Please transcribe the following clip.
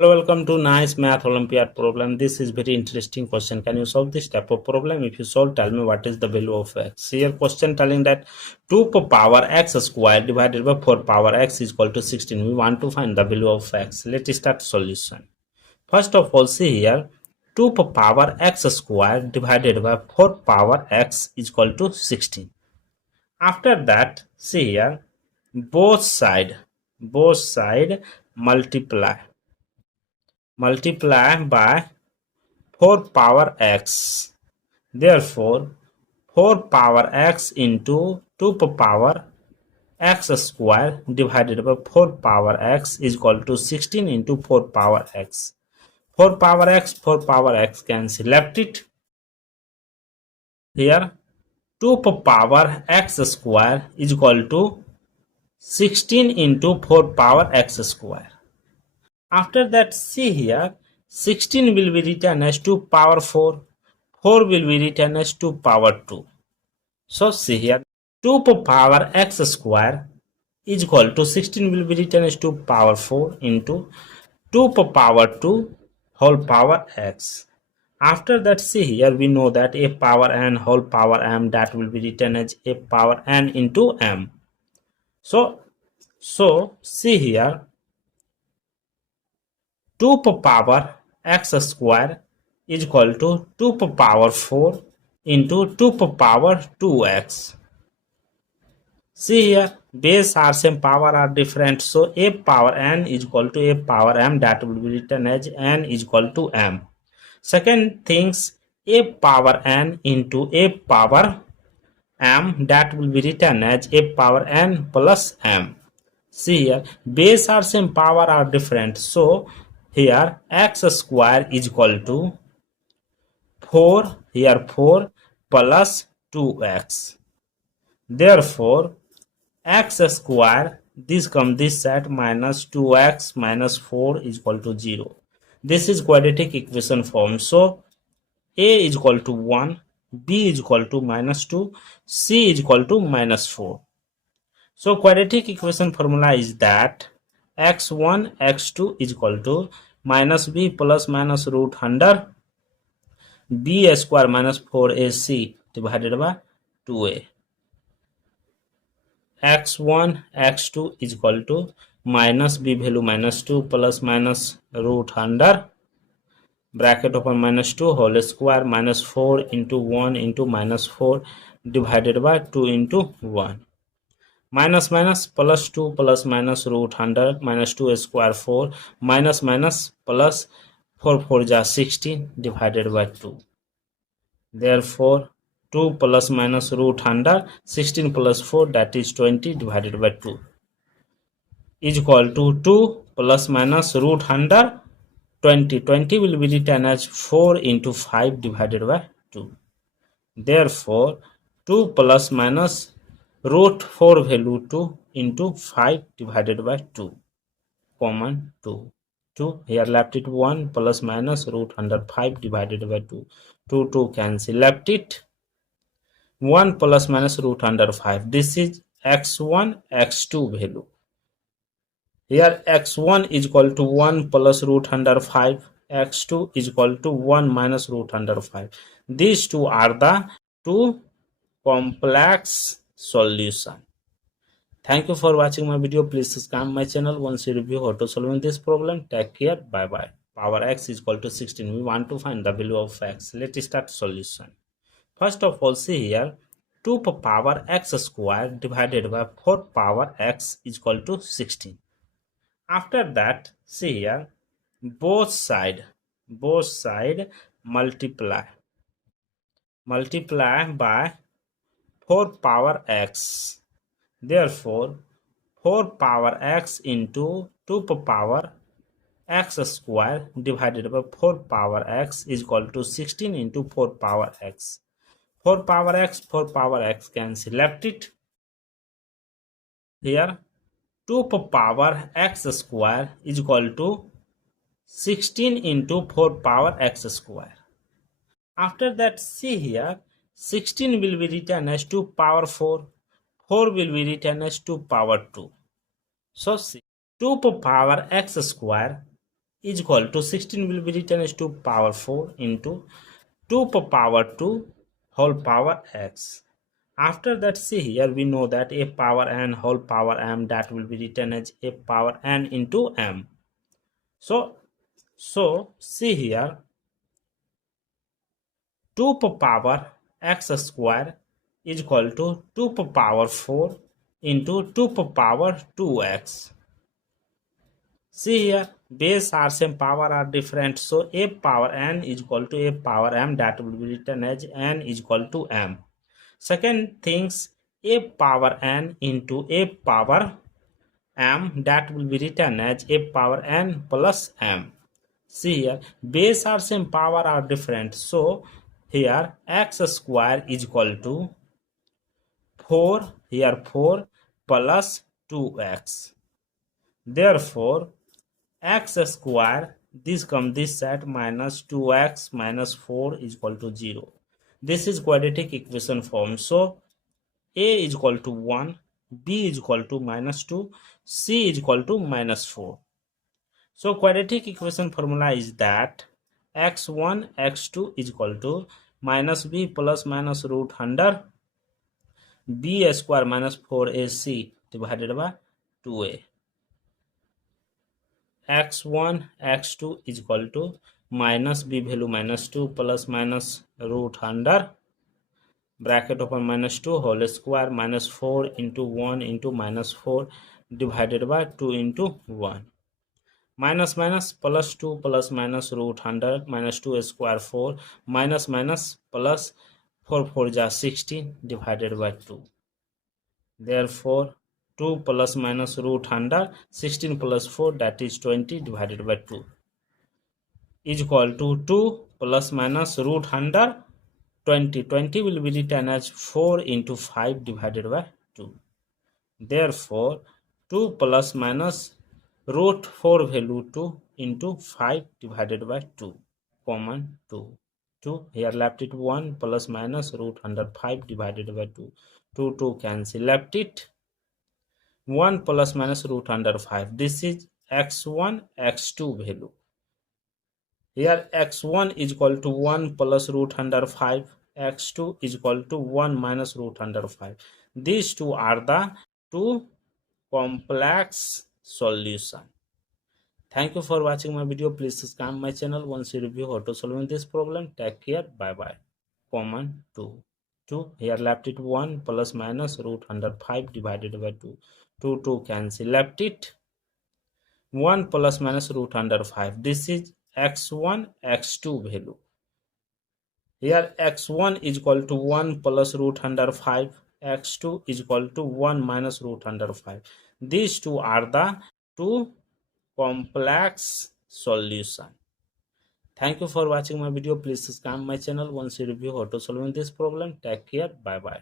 Hello, welcome to Nice Math Olympiad problem. This is very interesting question. Can you solve this type of problem? If you solve, tell me what is the value of x. Here question telling that 2 power x squared divided by 4 power x is equal to 16. We want to find the value of x. Let's start solution. First of all, see here 2 power x squared divided by 4 power x is equal to 16. After that, see here both side multiply by 4 power x. Therefore, 4 power x into 2 power x square divided by 4 power x is equal to 16 into 4 power x. 4 power x cancel. Left it here. 2 power x square is equal to 16 into 4 power x square. After that, see here 16 will be written as 2 power 4. 4 will be written as 2 power 2. So see here 2 power x square is equal to 16 will be written as 2 power 4 into 2 power 2 whole power x. After that, see here we know that a power n whole power m, that will be written as a power n into m. So see here 2 power x square is equal to 2 power 4 into 2 power 2x. See here base are same, power are different, so a power n is equal to a power m, that will be written as n is equal to m. Second things, a power n into a power m, that will be written as a power n plus m. See here base are same, power are different, so here x square is equal to 4, here 4 plus 2x. Therefore x square, this come this side, minus 2x minus 4 is equal to 0. This is quadratic equation form. So a is equal to 1, b is equal to minus 2, c is equal to minus 4. So quadratic equation formula is that x1 x2 is equal to minus b plus minus root under b square minus 4ac divided by 2a. x1 x2 is equal to minus b value minus 2 plus minus root under bracket open minus 2 whole square minus 4 into 1 into minus 4 divided by 2 into 1. Minus minus plus 2 plus minus root under minus 2 square 4 minus minus plus 4 4 is 16 divided by 2. Therefore 2 plus minus root under 16 plus 4, that is 20 divided by 2 is equal to 2 plus minus root under 20. 20 will be written as 4 into 5 divided by 2. Therefore 2 plus minus root 4 value 2 into 5 divided by 2 common 2. Here left it 1 plus minus root under 5 divided by 2. 2 cancel, left it 1 plus minus root under 5. This is x1 x2 value. Here x1 is equal to 1 plus root under 5, x2 is equal to 1 minus root under 5. These two are the two complex solution. Thank you for watching my video. Please subscribe my channel once you review how to solve this problem. Take care. Bye bye. Power x is equal to 16. We want to find the value of x. Let's start solution. First of all, see here 2 power x square divided by 4 power x is equal to 16. After that, see here both side multiply by 4 power x. Therefore 4 power x into 2 power x square divided by 4 power x is equal to 16 into 4 power x. 4 power x cancel, left it here 2 power x square is equal to 16 into 4 power x square. After that, see here 16 will be written as 2 power 4, 4 will be written as 2 power 2. So see 2 power x square is equal to 16 will be written as 2 power 4 into 2 power 2 whole power x. After that, see here, we know that a power n whole power m, that will be written as a power n into m. So see here, 2 power x square is equal to 2 power 4 into 2 power 2x. See here, base are same, power are different, so a power n is equal to a power m, that will be written as n is equal to m. Second things, a power n into a power m, that will be written as a power n plus m. See here, base are same, power are different, so here x square is equal to 4, here 4 plus 2x. Therefore x square, this come this side, minus 2x minus 4 is equal to 0. This is quadratic equation form. So a is equal to 1, b is equal to minus 2, c is equal to minus 4. So quadratic equation formula is that x1 x2 is equal to minus b plus minus root under b square minus 4ac divided by 2a. x1 x2 is equal to minus b value minus 2 plus minus root under bracket open minus 2 whole square minus 4 into 1 into minus 4 divided by 2 into 1. Minus minus plus 2 plus minus root under minus 2 square 4 minus minus plus 4 4 is 16 divided by 2. Therefore 2 plus minus root under 16 plus 4, that is 20 divided by 2 is equal to 2 plus minus root under 20. 20 will be written as 4 into 5 divided by 2. Therefore 2 plus minus root 4 value 2 into 5 divided by 2 common 2. 2 here left it 1 plus minus root under 5 divided by 2. 2 cancel, left it 1 plus minus root under 5. This is x1 x2 value. Here x1 is equal to 1 plus root under 5, x2 is equal to 1 minus root under 5. These two are the two complex solution. Thank you for watching my video. Please subscribe my channel once you review how to solve this problem. Take care. Bye bye. Common 2. 2 here left it 1 plus minus root under 5 divided by 2. 2 cancel, left it 1 plus minus root under 5. This is x1 x2 value. Here x1 is equal to 1 plus root under 5, x2 is equal to 1 minus root under 5. These two are the two complex solution. Thank you for watching my video. Please subscribe my channel once you review how to solve this problem. Take care. Bye bye.